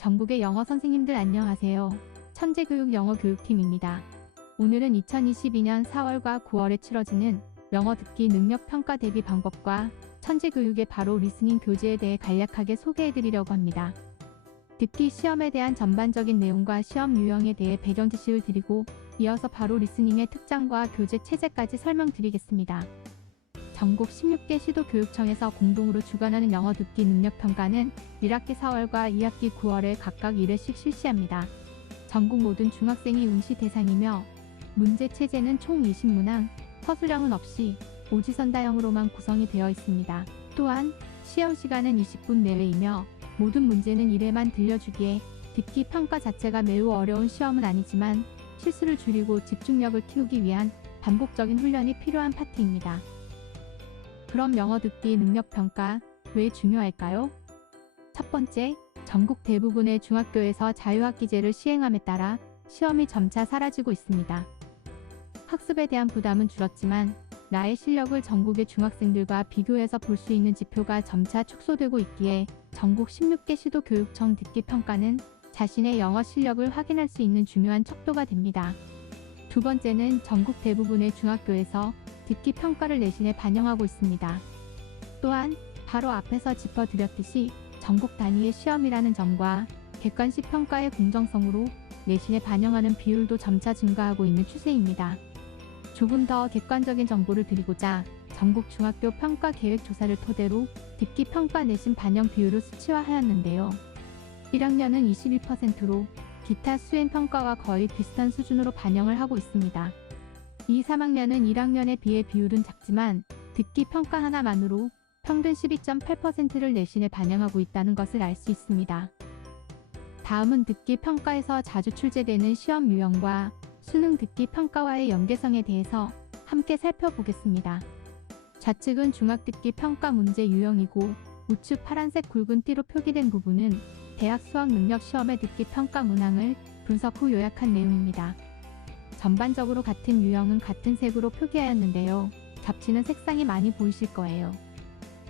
전국의 영어 선생님들 안녕하세요. 천재교육 영어 교육팀입니다. 오늘은 2022년 4월과 9월에 치러지는 영어 듣기 능력 평가 대비 방법과 천재교육의 바로 리스닝 교재에 대해 간략하게 소개해드리려고 합니다. 듣기 시험에 대한 전반적인 내용과 시험 유형에 대해 배경 지식을 드리고 이어서 바로 리스닝의 특장과 교재 체제까지 설명드리겠습니다. 전국 16개 시도교육청에서 공동으로 주관하는 영어 듣기 능력 평가는 1학기 4월과 2학기 9월에 각각 1회씩 실시합니다. 전국 모든 중학생이 응시 대상이며 문제 체제는 총 20문항, 서술형은 없이 오지선다형으로만 구성이 되어 있습니다. 또한 시험 시간은 20분 내외이며 모든 문제는 1회만 들려주기에 듣기 평가 자체가 매우 어려운 시험은 아니지만 실수를 줄이고 집중력을 키우기 위한 반복적인 훈련이 필요한 파트입니다. 그럼 영어 듣기 능력 평가 왜 중요할까요? 첫 번째, 전국 대부분의 중학교에서 자유학기제를 시행함에 따라 시험이 점차 사라지고 있습니다. 학습에 대한 부담은 줄었지만 나의 실력을 전국의 중학생들과 비교해서 볼 수 있는 지표가 점차 축소되고 있기에 전국 16개 시도교육청 듣기 평가는 자신의 영어 실력을 확인할 수 있는 중요한 척도가 됩니다. 두 번째는 전국 대부분의 중학교에서 듣기 평가를 내신에 반영하고 있습니다. 또한 바로 앞에서 짚어드렸듯이 전국 단위의 시험이라는 점과 객관식 평가의 공정성으로 내신에 반영하는 비율도 점차 증가하고 있는 추세입니다. 조금 더 객관적인 정보를 드리고자 전국 중학교 평가 계획 조사를 토대로 듣기 평가 내신 반영 비율을 수치화하였는데요. 1학년은 21%로 기타 수행 평가와 거의 비슷한 수준으로 반영을 하고 있습니다. 2, 3학년은 1학년에 비해 비율은 작지만 듣기 평가 하나만으로 평균 12.8%를 내신에 반영하고 있다는 것을 알 수 있습니다. 다음은 듣기 평가에서 자주 출제되는 시험 유형과 수능 듣기 평가와의 연계성에 대해서 함께 살펴보겠습니다. 좌측은 중학 듣기 평가 문제 유형이고 우측 파란색 굵은 띠로 표기된 부분은 대학 수학 능력 시험의 듣기 평가 문항을 분석 후 요약한 내용입니다. 전반적으로 같은 유형은 같은 색으로 표기하였는데요. 겹치는 색상이 많이 보이실 거예요.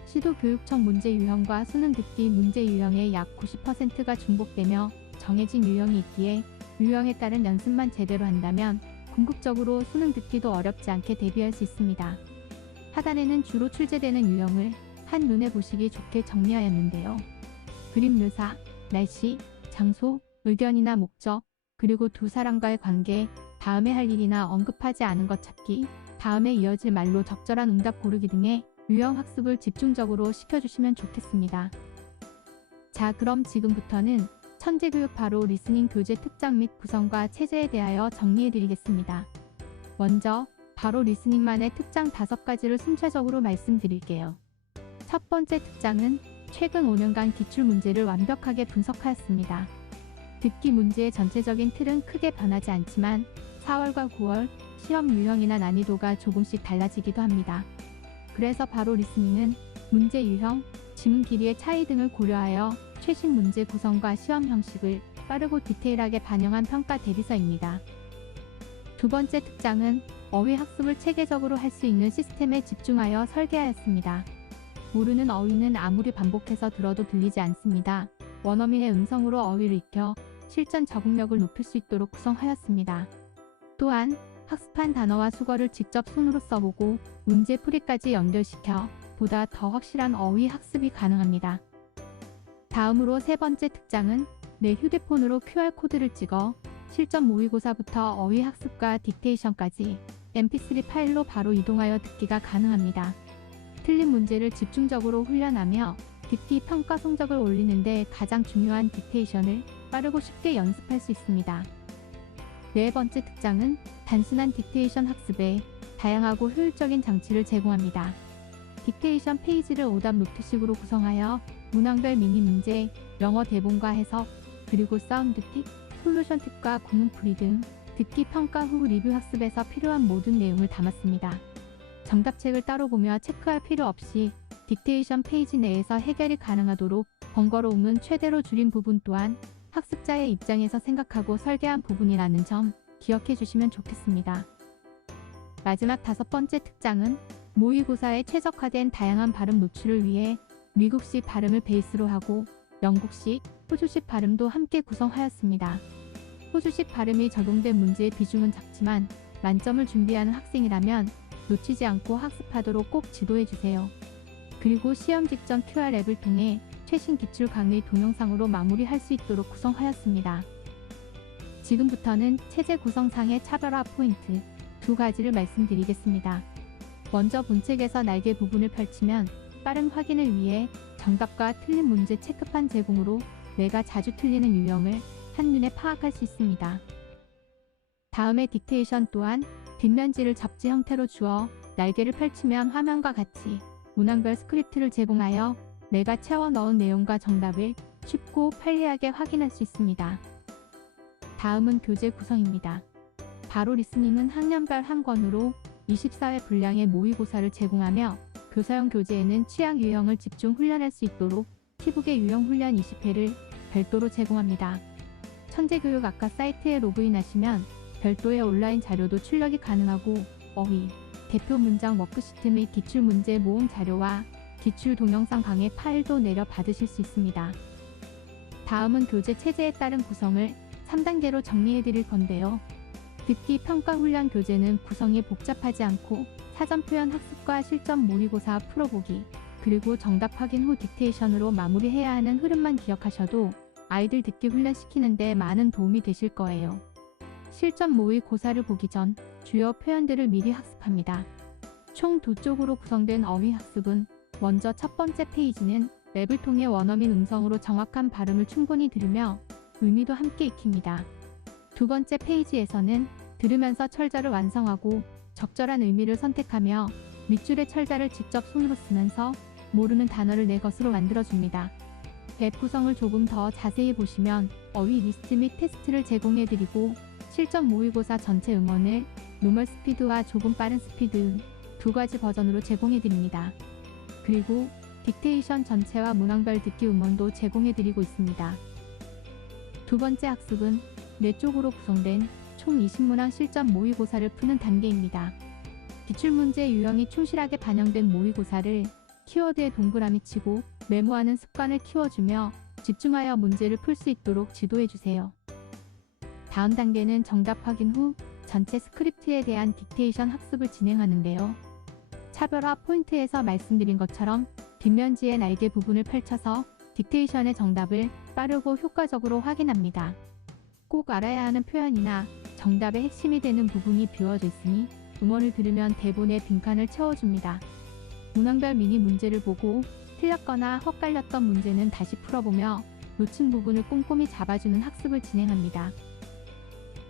시도교육청 문제 유형과 수능 듣기 문제 유형의 약 90%가 중복되며 정해진 유형이 있기에 유형에 따른 연습만 제대로 한다면 궁극적으로 수능 듣기도 어렵지 않게 대비할 수 있습니다. 하단에는 주로 출제되는 유형을 한눈에 보시기 좋게 정리하였는데요. 그림 묘사, 날씨, 장소, 의견이나 목적, 그리고 두 사람과의 관계, 다음에 할 일이나 언급하지 않은 것 찾기, 다음에 이어질 말로 적절한 응답 고르기 등의 유형 학습을 집중적으로 시켜주시면 좋겠습니다. 자, 그럼 지금부터는 천재교육 바로 리스닝 교재 특장 및 구성과 체제에 대하여 정리해드리겠습니다. 먼저 바로 리스닝만의 특장 5가지를 순차적으로 말씀드릴게요. 첫 번째 특장은 최근 5년간 기출문제를 완벽하게 분석하였습니다. 듣기 문제의 전체적인 틀은 크게 변하지 않지만 4월과 9월 시험 유형이나 난이도가 조금씩 달라지기도 합니다. 그래서 바로 리스닝은 문제 유형, 지문 길이의 차이 등을 고려하여 최신 문제 구성과 시험 형식을 빠르고 디테일하게 반영한 평가 대비서입니다. 두 번째 특장은 어휘 학습을 체계적으로 할 수 있는 시스템에 집중하여 설계하였습니다. 모르는 어휘는 아무리 반복해서 들어도 들리지 않습니다. 원어민의 음성으로 어휘를 익혀 실전 적응력을 높일 수 있도록 구성하였습니다. 또한 학습한 단어와 수거를 직접 손으로 써보고 문제 풀이까지 연결시켜 보다 더 확실한 어휘 학습이 가능합니다. 다음으로 세 번째 특장은 내 휴대폰으로 QR코드를 찍어 실전 모의고사부터 어휘 학습과 딕테이션까지 mp3 파일로 바로 이동하여 듣기가 가능합니다. 틀린 문제를 집중적으로 훈련하며 듣기 평가 성적을 올리는 데 가장 중요한 딕테이션을 빠르고 쉽게 연습할 수 있습니다. 네 번째 특장은 단순한 딕테이션 학습에 다양하고 효율적인 장치를 제공합니다. 딕테이션 페이지를 오답 노트식으로 구성하여 문항별 미니 문제, 영어 대본과 해석, 그리고 사운드 팁, 솔루션 팁과 구문풀이 등 듣기 평가 후 리뷰 학습에서 필요한 모든 내용을 담았습니다. 정답책을 따로 보며 체크할 필요 없이 딕테이션 페이지 내에서 해결이 가능하도록 번거로움은 최대로 줄인 부분 또한 학습자의 입장에서 생각하고 설계한 부분이라는 점 기억해 주시면 좋겠습니다. 마지막 5번째 특장은 모의고사에 최적화된 다양한 발음 노출을 위해 미국식 발음을 베이스로 하고 영국식, 호주식 발음도 함께 구성하였습니다. 호주식 발음이 적용된 문제의 비중은 작지만 만점을 준비하는 학생이라면 놓치지 않고 학습하도록 꼭 지도해주세요. 그리고 시험 직전 QR 앱을 통해 최신 기출 강의 동영상으로 마무리할 수 있도록 구성하였습니다. 지금부터는 체제 구성상의 차별화 포인트 두 가지를 말씀드리겠습니다. 먼저 본책에서 날개 부분을 펼치면 빠른 확인을 위해 정답과 틀린 문제 체크판 제공으로 내가 자주 틀리는 유형을 한눈에 파악할 수 있습니다. 다음에 딕테이션 또한 뒷면지를 접지 형태로 주어 날개를 펼치면 화면과 같이 문항별 스크립트를 제공하여 내가 채워 넣은 내용과 정답을 쉽고 편리하게 확인할 수 있습니다. 다음은 교재 구성입니다. 바로 리스닝은 학년별 한 권으로 24회 분량의 모의고사를 제공하며 교사용 교재에는 취약 유형을 집중 훈련할 수 있도록 티북의 유형 훈련 20회를 별도로 제공합니다. 천재교육학과 사이트에 로그인하시면 별도의 온라인 자료도 출력이 가능하고 어휘, 대표 문장 워크시트 및 기출문제 모음 자료와 기출 동영상 강의 파일도 내려 받으실 수 있습니다. 다음은 교재 체제에 따른 구성을 3단계로 정리해 드릴 건데요. 듣기 평가 훈련 교재는 구성이 복잡하지 않고 사전 표현 학습과 실전 모의고사 풀어보기, 그리고 정답 확인 후 딕테이션으로 마무리해야 하는 흐름만 기억하셔도 아이들 듣기 훈련시키는 데 많은 도움이 되실 거예요. 실전 모의고사를 보기 전 주요 표현들을 미리 학습합니다. 총 2쪽으로 구성된 어휘 학습은 먼저 첫 번째 페이지는 랩을 통해 원어민 음성으로 정확한 발음을 충분히 들으며 의미도 함께 익힙니다. 두 번째 페이지에서는 들으면서 철자를 완성하고 적절한 의미를 선택하며 밑줄의 철자를 직접 손으로 쓰면서 모르는 단어를 내 것으로 만들어줍니다. 랩 구성을 조금 더 자세히 보시면 어휘 리스트 및 테스트를 제공해드리고 실전 모의고사 전체 음원을 노멀 스피드와 조금 빠른 스피드 두 가지 버전으로 제공해드립니다. 그리고 딕테이션 전체와 문항별 듣기 음원도 제공해드리고 있습니다. 두 번째 학습은 4쪽으로 구성된 총 20문항 실전 모의고사를 푸는 단계입니다. 기출문제 유형이 충실하게 반영된 모의고사를 키워드에 동그라미 치고 메모하는 습관을 키워주며 집중하여 문제를 풀 수 있도록 지도해주세요. 다음 단계는 정답 확인 후 전체 스크립트에 대한 딕테이션 학습을 진행하는데요. 차별화 포인트에서 말씀드린 것처럼 뒷면지의 날개 부분을 펼쳐서 딕테이션의 정답을 빠르고 효과적으로 확인합니다. 꼭 알아야 하는 표현이나 정답의 핵심이 되는 부분이 비워져 있으니 음원을 들으면 대본에 빈칸을 채워줍니다. 문항별 미니 문제를 보고 틀렸거나 헛갈렸던 문제는 다시 풀어보며 놓친 부분을 꼼꼼히 잡아주는 학습을 진행합니다.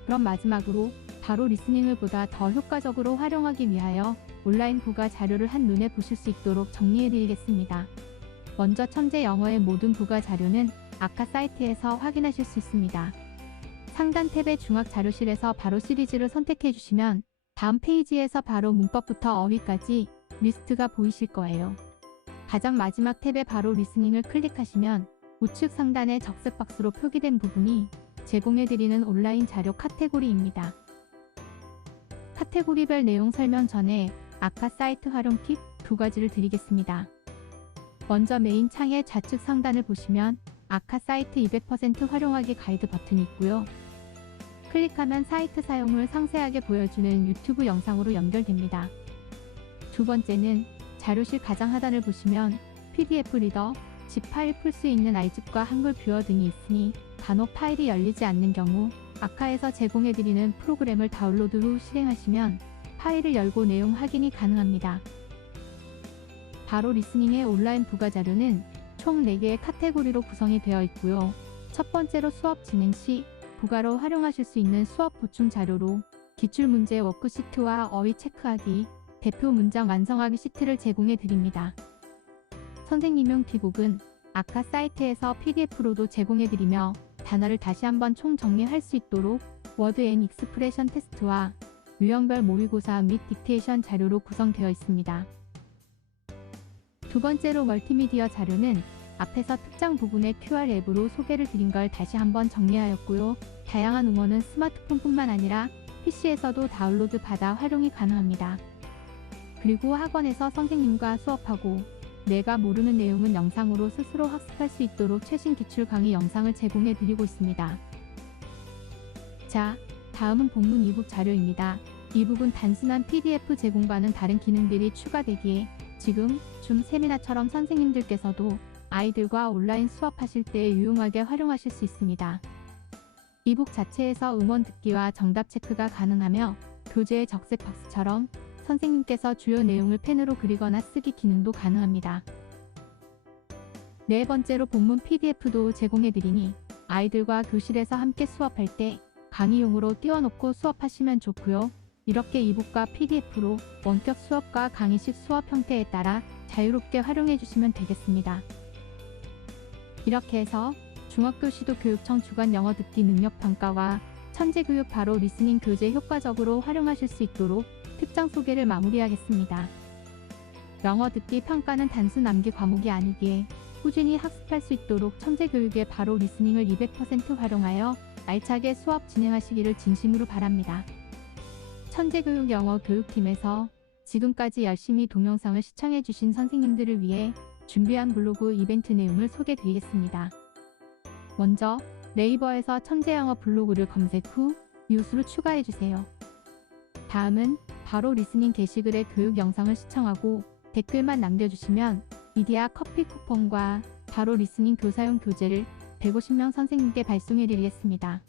그럼 마지막으로 바로 리스닝을 보다 더 효과적으로 활용하기 위하여 온라인 부가 자료를 한눈에 보실 수 있도록 정리해드리겠습니다. 먼저 천재 영어의 모든 부가 자료는 아카 사이트에서 확인하실 수 있습니다. 상단 탭의 중앙 자료실에서 바로 시리즈를 선택해 주시면 다음 페이지에서 바로 문법부터 어휘까지 리스트가 보이실 거예요. 가장 마지막 탭의 바로 리스닝을 클릭하시면 우측 상단의 적색 박스로 표기된 부분이 제공해드리는 온라인 자료 카테고리입니다. 카테고리별 내용 설명 전에 아카 사이트 활용 팁 두 가지를 드리겠습니다. 먼저 메인 창의 좌측 상단을 보시면 아카 사이트 200% 활용하기 가이드 버튼이 있고요. 클릭하면 사이트 사용을 상세하게 보여주는 유튜브 영상으로 연결됩니다. 두 번째는 자료실 가장 하단을 보시면 PDF 리더, zip 파일 풀 수 있는 iZip과 한글 뷰어 등이 있으니 간혹 파일이 열리지 않는 경우 아카에서 제공해드리는 프로그램을 다운로드 후 실행하시면 파일을 열고 내용 확인이 가능합니다. 바로 리스닝의 온라인 부가 자료는 총 4개의 카테고리로 구성이 되어 있고요. 첫 번째로 수업 진행 시 부가로 활용하실 수 있는 수업 보충 자료로 기출문제 워크시트와 어휘 체크하기, 대표 문장 완성하기 시트를 제공해 드립니다. 선생님용 티북은 아카 사이트에서 PDF로도 제공해 드리며 단어를 다시 한번 총정리할 수 있도록 워드 앤 익스프레션 테스트와 유형별 모의고사 및 딕테이션 자료로 구성되어 있습니다. 두 번째로 멀티미디어 자료는 앞에서 특정 부분의 QR 앱으로 소개를 드린 걸 다시 한번 정리하였고요. 다양한 음원은 스마트폰뿐만 아니라 PC에서도 다운로드 받아 활용이 가능합니다. 그리고 학원에서 선생님과 수업하고 내가 모르는 내용은 영상으로 스스로 학습할 수 있도록 최신 기출 강의 영상을 제공해 드리고 있습니다. 자, 다음은 본문 이북 자료입니다. 이북은 단순한 PDF 제공과는 다른 기능들이 추가되기에 지금 줌 세미나처럼 선생님들께서도 아이들과 온라인 수업하실 때 유용하게 활용하실 수 있습니다. 이북 자체에서 음원 듣기와 정답 체크가 가능하며 교재의 적색 박스처럼 선생님께서 주요 내용을 펜으로 그리거나 쓰기 기능도 가능합니다. 네 번째로 본문 PDF도 제공해드리니 아이들과 교실에서 함께 수업할 때 강의용으로 띄워놓고 수업하시면 좋고요. 이렇게 이북과 PDF로 원격 수업과 강의식 수업 형태에 따라 자유롭게 활용해 주시면 되겠습니다. 이렇게 해서 중학교 시도교육청 주간 영어 듣기 능력 평가와 천재교육 바로 리스닝 교재 효과적으로 활용하실 수 있도록 특강 소개를 마무리하겠습니다. 영어 듣기 평가는 단순 암기 과목이 아니기에 꾸준히 학습할 수 있도록 천재교육의 바로 리스닝을 200% 활용하여 알차게 수업 진행하시기를 진심으로 바랍니다. 천재교육 영어 교육팀에서 지금까지 열심히 동영상을 시청해주신 선생님들을 위해 준비한 블로그 이벤트 내용을 소개드리겠습니다. 먼저 네이버에서 천재영어 블로그를 검색 후 뉴스로 추가해주세요. 다음은 바로 리스닝 게시글의 교육 영상을 시청하고 댓글만 남겨주시면 미디어 커피 쿠폰과 바로 리스닝 교사용 교재를 150명 선생님께 발송해드리겠습니다.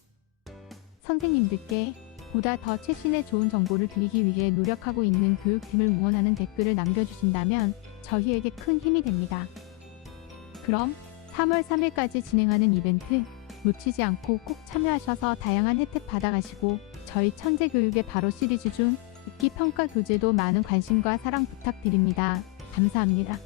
선생님들께 보다 더 최신의 좋은 정보를 드리기 위해 노력하고 있는 교육팀을 응원하는 댓글을 남겨주신다면 저희에게 큰 힘이 됩니다. 그럼 3월 3일까지 진행하는 이벤트 놓치지 않고 꼭 참여하셔서 다양한 혜택 받아가시고 저희 천재교육의 바로 시리즈 중 듣기 평가 교재도 많은 관심과 사랑 부탁드립니다. 감사합니다.